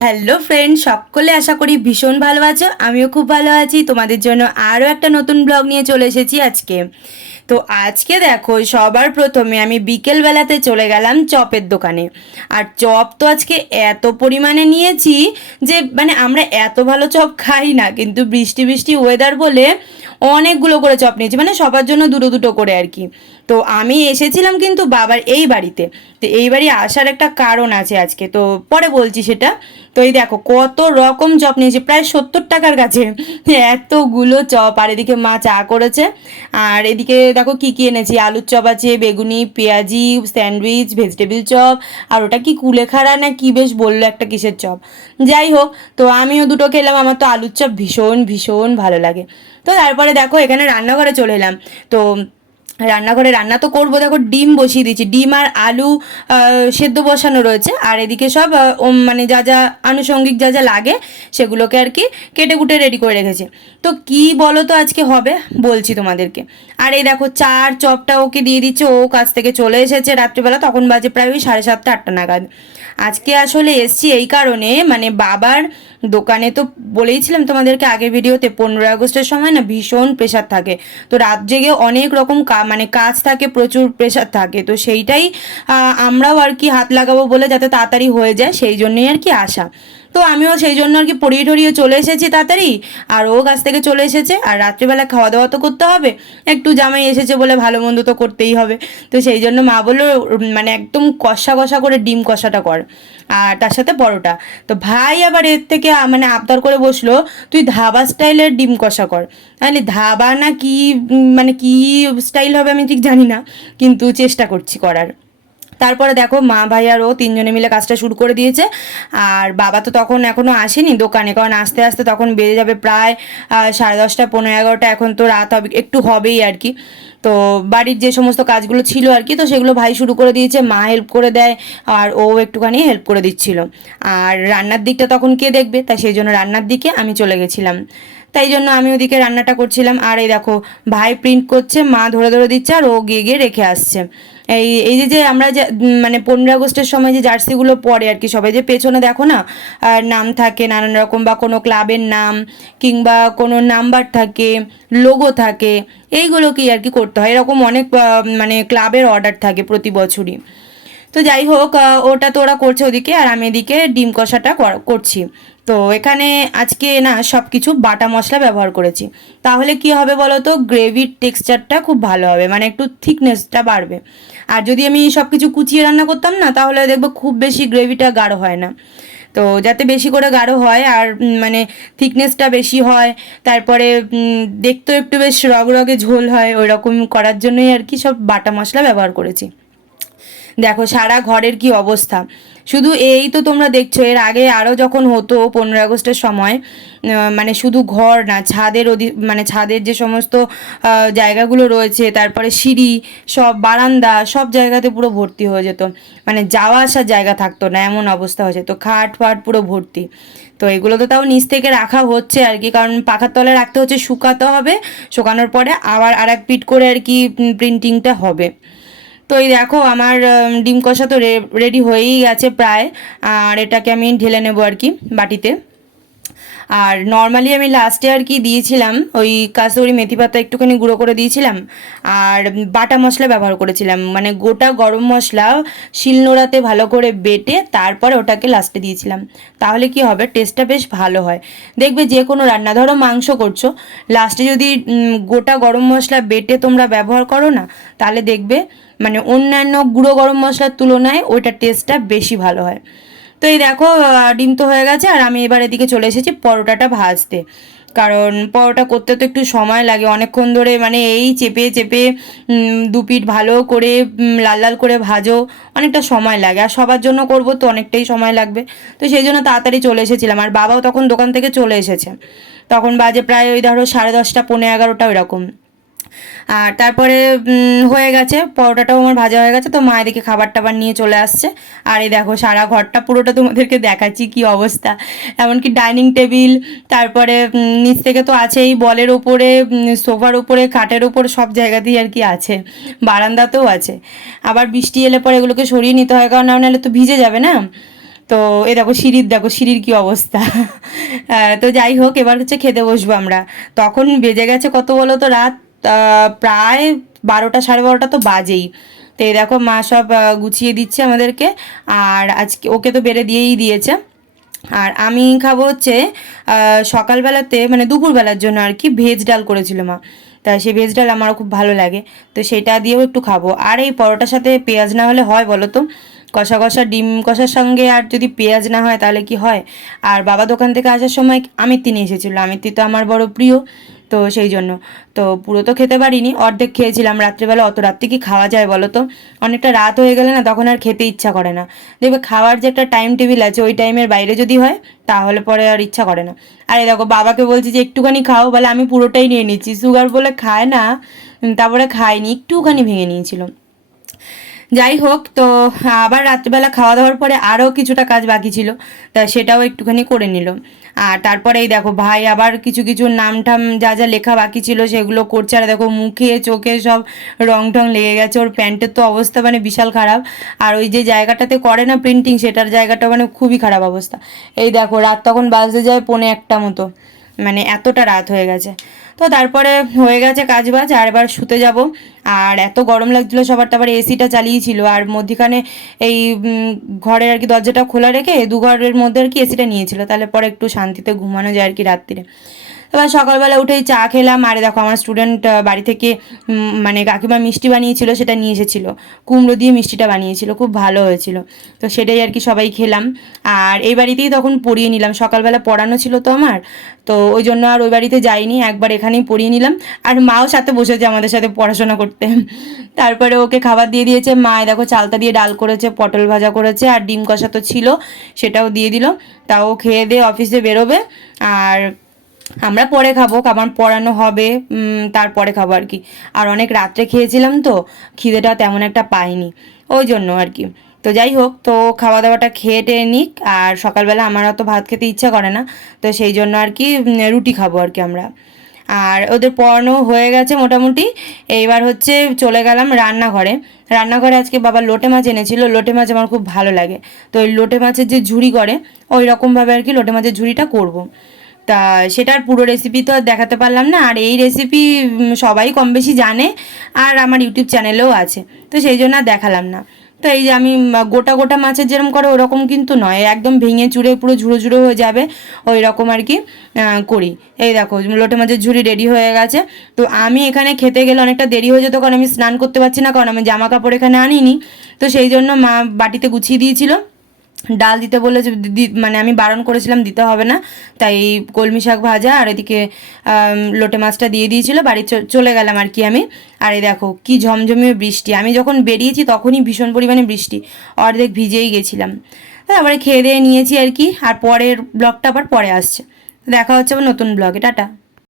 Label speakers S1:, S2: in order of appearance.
S1: Hello friend সকলে আশা করি ভীষণ ভালো আছো। আমিও খুব ভালো আছি। তোমাদের জন্য আরও একটা নতুন ব্লগ নিয়ে চলে এসেছি আজকে। তো আজকে দেখো, সবার প্রথমে আমি বিকেলবেলাতে চলে গেলাম চপের দোকানে। আর চপ তো আজকে এত পরিমাণে নিয়েছি যে মানে আমরা এত ভালো চপ খাই না, কিন্তু বৃষ্টি বৃষ্টি ওয়েদার বলে অনেকগুলো করে চপ নিয়েছি। মানে সবার জন্য দুটো দুটো করে আর কি। তো আমি এসেছিলাম কিন্তু বাবার এই বাড়িতে। তো এই বাড়ি আসার একটা কারণ আছে আজকে, তো পরে বলছি সেটা। তো এই দেখো, কত রকম চপ নিয়েছি, প্রায় সত্তর টাকার কাছে। এতগুলো চপ, আর এদিকে মা চা করেছে। আর এদিকে দেখো কি কি এনেছি, আলুর চপ আছে, বেগুনি, পেঁয়াজি, স্যান্ডউইচ, ভেজিটেবিল চপ, আর ওটা কি কুলেখাড়া না কি বেশ বলল একটা কিসের চপ। যাই হোক, তো আমিও দুটো খেলাম, আমার তো আলুর চপ ভীষণ ভীষণ ভালো লাগে। তো তারপরে দেখো এখানে রান্নাঘরে চলে এলাম। তো রান্নাঘরে রান্না তো করব, দেখো ডিম বসিয়ে দিয়েছি। ডিম আর আলু সেদ্ধ বসানো রয়েছে। আর এদিকে সব মানে যা যা আনুষঙ্গিক যা যা লাগে, সেগুলোকে আর কি কেটে কুটে রেডি করে রেখেছে। তো কি বলো তো আজকে হবে? বলছি তোমাদেরকে। আর এই দেখো, চার চপটা ওকে দিয়ে দিচ্ছে। ও কাছ থেকে চলে এসেছে রাত্রিবেলা, তখন বাজে প্রায় ওই সাড়ে সাতটা, আটটা নাগাদ। আজকে আসলে এসছি এই কারণে মানে বাবার দোকানে তো বলেইছিলাম তোমাদেরকে আগের ভিডিওতে, পনেরোই আগস্টের সময় না ভীষণ প্রেশার থাকে। তো রাত জেগে অনেক রকম মানে কাজ থাকে, প্রচুর প্রেশার থাকে। তো সেইটাই আমরাও আর কি হাত লাগাবো বলে যাতে তাড়াতাড়ি হয়ে যায়, সেই জন্যই আর কি আসা। তো আমিও সেই জন্য আর কি পড়িয়ে টড়িয়ে চলে এসেছি তাড়াতাড়ি। আর ও কাছ থেকে চলে এসেছে, আর রাত্রিবেলা খাওয়া দাওয়া তো করতে হবে। একটু জামাই এসেছে বলে ভালো মন্দ তো করতেই হবে। তো সেই জন্য মা বলল মানে একদম কষা কষা করে ডিম কষাটা কর, আর তার সাথে পরোটা। তো ভাই আবার এর থেকে মানে আবদার করে বসল, তুই ধাবা স্টাইলের ডিম কষা কর। তাহলে ধাবা না কি মানে কি স্টাইল হবে আমি ঠিক জানি না, কিন্তু চেষ্টা করছি করার। তারপরে দেখো মা ভাই আর ও তিনজনে মিলে কাজটা শুরু করে দিয়েছে। আর বাবা তো তখন এখনও আসেনি দোকানে, কারণ আস্তে আস্তে তখন বেড়ে যাবে প্রায় সাড়ে দশটা, পনেরো, এগারোটা। এখন তো রাত হবে, একটু হবেই আর কি। তো বাড়ির যে সমস্ত কাজগুলো ছিল আর কি, তো সেগুলো ভাই শুরু করে দিয়েছে, মা হেল্প করে দেয়, আর ও একটুখানি হেল্প করে দিচ্ছিল। আর রান্নার দিকটা তখন কে দেখবে? তাই সেই জন্য রান্নার দিকে আমি চলে গেছিলাম। তাই জন্য আমি ওদিকে রান্নাটা করছিলাম। আর এই দেখো, ভাই প্রিন্ট করছে, মা ধরে ধরে দিচ্ছে, আর ও গিয়ে গিয়ে রেখে আসছে। এই এই যে যে আমরা যে মানে পনেরো আগস্টের সময় যে জার্সিগুলো পরে আর কি, সবাই যে পেছনে দেখো না, আর নাম থাকে নানান রকম বা কোনো ক্লাবের নাম কিংবা কোনো নাম্বার থাকে, লোগো থাকে, এইগুলো কি আর কি করতে হয়? এরকম অনেক মানে ক্লাবের অর্ডার থাকে প্রতি বছরই। তো যাই হোক ওটা তো ওরা করছে ওদিকে, আর আমি এদিকে ডিম কষাটা কর- করছি। তো এখানে আজকে না সব কিছু বাটা মশলা ব্যবহার করেছি। তাহলে কি হবে বলো তো গ্রেভির টেক্সচারটা খুব ভালো হবে মানে একটু থিকনেসটা বাড়বে। আর যদি আমি সব কিছু কুচিয়ে রান্না করতাম না, তাহলে দেখব খুব বেশি গ্রেভিটা গাঢ় হয় না। তো যাতে বেশি করে গাঢ় হয় আর মানে থিকনেসটা বেশি হয়, তারপরে দেখতেও একটু বেশ রগরগে ঝোল হয় ওই রকম করার জন্যই আর কি সব বাটা মশলা ব্যবহার করেছি। দেখো, সারা ঘরের কি অবস্থা? শুধু এই তো তোমরা দেখছ, এর আগে আরও যখন হতো পনেরোই আগস্টের সময় মানে শুধু ঘর না, ছাদের অধি মানে ছাদের যে সমস্ত জায়গাগুলো রয়েছে, তারপরে সিঁড়ি, সব বারান্দা, সব জায়গাতে পুরো ভর্তি হয়ে যেত। মানে যাওয়া আসার জায়গা থাকতো না, এমন অবস্থা হয়েছে তো খাট ফাট পুরো ভর্তি। তো এগুলো তো তাও নিচ থেকে রাখা হচ্ছে আর কি, কারণ পাখার তলায় রাখতে হচ্ছে, শুকাতে হবে, শুকানোর পরে আবার আর এক পিট করে আর কি প্রিন্টিংটা হবে। তো এই দেখো আমার ডিম কষা তো রেডি হয়েই গেছে প্রায়। আর এটাকে আমি ঢেলে নেব আর কি বাটিতে। আর নর্মালি আমি লাস্টে আর কি দিয়েছিলাম, ওই কাসুরি মেথি পাতা একটুখানি গুঁড়ো করে দিয়েছিলাম, আর বাটা মশলা ব্যবহার করেছিলাম। মানে গোটা গরম মশলা শিলনোড়াতে ভালো করে বেটে তারপরে ওটাকে লাস্টে দিয়েছিলাম। তাহলে কি হবে? টেস্টটা বেশ ভালো হয়। দেখবে যে কোনো রান্না, ধরো মাংস করছ লাস্টে যদি গোটা গরম মশলা বেটে তোমরা ব্যবহার করো না, তাহলে দেখবে মানে অন্যান্য গুঁড়ো গরম মশলার তুলনায় ওইটার টেস্টটা বেশি ভালো হয়। তো এই দেখো ডিম তো হয়ে গেছে আর আমি এবার এদিকে চলে এসেছি পরোটাটা ভাজতে। কারণ পরোটা করতে তো একটু সময় লাগে অনেকক্ষণ ধরে মানে এই চেপে চেপে উম, দু পিঠ ভালো করে লাল লাল করে ভাজো অনেকটা সময় লাগে। আর সবার জন্য করব তো অনেকটাই সময় লাগবে। তো সেই জন্য তাড়াতাড়ি চলে এসেছিলাম। আর বাবাও তখন দোকান থেকে চলে এসেছে। তখন বাজে প্রায় ওই ধরো সাড়ে দশটা পনেরো এগারোটা ওইরকম। আর তারপরে হয়ে গেছে, পরোটাটাও আমার ভাজা হয়ে গেছে, তো মা এদিকে খাবার টাবার নিয়ে চলে আসছে। আর এই দেখো, সারা ঘরটা পুরোটা তোমাদেরকে দেখাচ্ছি কি অবস্থা। এমনকি ডাইনিং টেবিল, তারপরে নিচ থেকে তো আছেই, বলের ওপরে সোফার উপরে খাটের ওপর, সব জায়গাতেই আর কি আছে। বারান্দাতেও আছে। আবার বৃষ্টি এলে পরে এগুলোকে সরিয়ে নিতে হয়, কারণ না হলে তো ভিজে যাবে না। তো এ দেখো, সিঁড়ির দেখো, সিঁড়ির কি অবস্থা। তো যাই হোক, এবার হচ্ছে খেতে বসবো আমরা। তখন বেজে গেছে কত বলো তো, রাত? প্রায় বারোটা, সাড়ে বারোটা তো বাজেই। তো এই দেখো মা সব গুছিয়ে দিচ্ছে আমাদেরকে। আর আজকে ওকে তো বেড়ে দিয়েই দিয়েছে। আর আমি খাব হচ্ছে সকালবেলাতে মানে দুপুরবেলার জন্য আর কি, ভেজ ডাল করেছিল মা। তা সেই ভেজ ডাল আমারও খুব ভালো লাগে। তো সেটা দিয়েও একটু খাব। আর এই পরোটার সাথে পেঁয়াজ না হলে হয় বলো তো? কষা কষা ডিম কষার সঙ্গে আর যদি পেঁয়াজ না হয় তাহলে কি হয়? আর বাবা দোকান থেকে আসার সময় আমিত্তি নিয়ে এসেছিল। আমিত্তি তো আমার বড় প্রিয়। তো সেই জন্য। তো পুরো তো খেতে পারিনি, অর্ধেক খেয়েছিলাম রাত্রেবেলা। অত রাত্রি কি খাওয়া যায় বলো তো? অনেকটা রাত হয়ে গেলে না তখন আর খেতে ইচ্ছা করে না। দেখবে খাওয়ার যে একটা টাইম টেবিল আছে, ওই টাইমের বাইরে যদি হয়, তাহলে পরে আর ইচ্ছা করে না। আরে দেখো, বাবাকে বলছি যে, একটুখানি খাও। বলে, আমি পুরোটাই নিয়ে নিচ্ছি। সুগার বলে, খায় না। তারপরে খায়নি একটুখানি ভেঙে নিয়েছিল। যাই হোক, তো আবার রাত্রিবেলা খাওয়া দাওয়ার পরে আরও কিছুটা কাজ বাকি ছিল, তা সেটাও একটুখানি করে নিল। আর তারপরে এই দেখো, ভাই আবার কিছু কিছু নাম টাম যা যা লেখা বাকি ছিল সেগুলো করছে। আর দেখো, মুখে চোখে সব রং টং লেগে গেছে, ওর প্যান্টের তো অবস্থা মানে বিশাল খারাপ। আর ওই যে জায়গাটাতে করে না প্রিন্টিং সেটার জায়গাটা মানে খুবই খারাপ অবস্থা। এই দেখো, রাত তখন বাজতে যায় পৌনে একটা মতো মানে এতটা রাত হয়ে গেছে। তো তারপরে হয়ে গেছে কাজ বাজ আর এবার শুতে যাব। আর এত গরম লাগছিল, সবার তারপরে এসিটা চালিয়েছিল। আর মধ্যিখানে এই ঘরের আর কি দরজাটা খোলা রেখে দু ঘরের মধ্যে আর কি এসিটা নিয়েছিল। তাহলে পরে একটু শান্তিতে ঘুমানো যায় আর কি রাত্রিরে। এবার সকালবেলা উঠেই চা খেলাম। আর দেখো, আমার স্টুডেন্ট বাড়ি থেকে মানে কাকিমা মিষ্টি বানিয়েছিল, সেটা নিয়ে এসেছিল। কুমড়ো দিয়ে মিষ্টিটা বানিয়েছিল, খুব ভালো হয়েছিল। তো সেটাই আর কি সবাই খেলাম। আর এই বাড়িতেই তখন পড়িয়ে নিলাম। সকালবেলা পড়ানো ছিল তো আমার। তো ওই জন্য আর ওই বাড়িতে যাইনি, একবার এখানেই পড়িয়ে নিলাম। আর মাও সাথে বসেছে আমাদের সাথে পড়াশোনা করতে। তারপরে ওকে খাবার দিয়ে দিয়েছে। মা দেখো, চালতা দিয়ে ডাল করেছে, পটল ভাজা করেছে, আর ডিম কষা তো ছিল, সেটাও দিয়ে দিল। তাও খেয়ে দিয়ে অফিসে বেরোবে। আর আমরা পরে খাব, কারণ পড়ানো হবে তারপরে খাব আর কি। আর অনেক রাত্রে খেয়েছিলাম তো, খিদেটা তেমন একটা পাইনি। ওই জন্য আর কি। তো যাই হোক, তো খাওয়া দাওয়াটা খেয়ে টেয়ে নিক, আর সকালবেলা আমার অত ভাত খেতে ইচ্ছা করে না, তো সেই জন্য আর কি রুটি খাব আর কি আমরা। আর ওদের পড়ানো হয়ে গেছে মোটামুটি। এইবার হচ্ছে চলে গেলাম রান্নাঘরে। রান্নাঘরে আজকে বাবা লোটে মাছ এনেছিল, লোটে মাছ আমার খুব ভালো লাগে। তো ওই লোটে মাছের যে ঝুড়ি করে, ওই রকমভাবে আর কি লোটে মাছের ঝুড়িটা করব। তা সেটার পুরো রেসিপি তো দেখাতে পারলাম না। আর এই রেসিপি সবাই কম বেশি জানে আর আমার ইউটিউব চ্যানেলেও আছে। তো সেই জন্য দেখালাম না। তো এই যে আমি গোটা গোটা মাছের যেরকম করে ওরকম কিন্তু নয়। একদম ভেঙে চুড়ে পুরো ঝুড়ো ঝুড়ো হয়ে যাবে ওই রকম আর কি করি। এই দেখো, লোটে মাছের ঝুড়ি রেডি হয়ে গেছে। তো আমি এখানে খেতে গেলে অনেকটা দেরি হয়ে যেত কারণ আমি স্নান করতে পারছি না, কারণ আমি জামা কাপড় এখানে আনিনি। তো সেই জন্য মা বাটিতে গুছিয়ে দিয়েছিল। ডাল দিতে বলেছে দি- মানে আমি বারণ করেছিলাম দিতে হবে না, তাই কলমি শাক ভাজা আর এদিকে লোটে মাছটা দিয়ে দিয়েছিল, বাড়ি চলে গেলাম আর কি আমি। আর এই দেখো, কি ঝমঝমিয়ে বৃষ্টি। আমি যখন বেরিয়েছি তখনই ভীষণ পরিমাণে বৃষ্টি, অর্ধেক ভিজেই গেছিলাম। তারপরে খেয়ে দিয়ে নিয়েছি আর কি, আর পরের ব্লগটা আবার পরে আসছে। দেখা হচ্ছে আবার নতুন ব্লগে টাটা।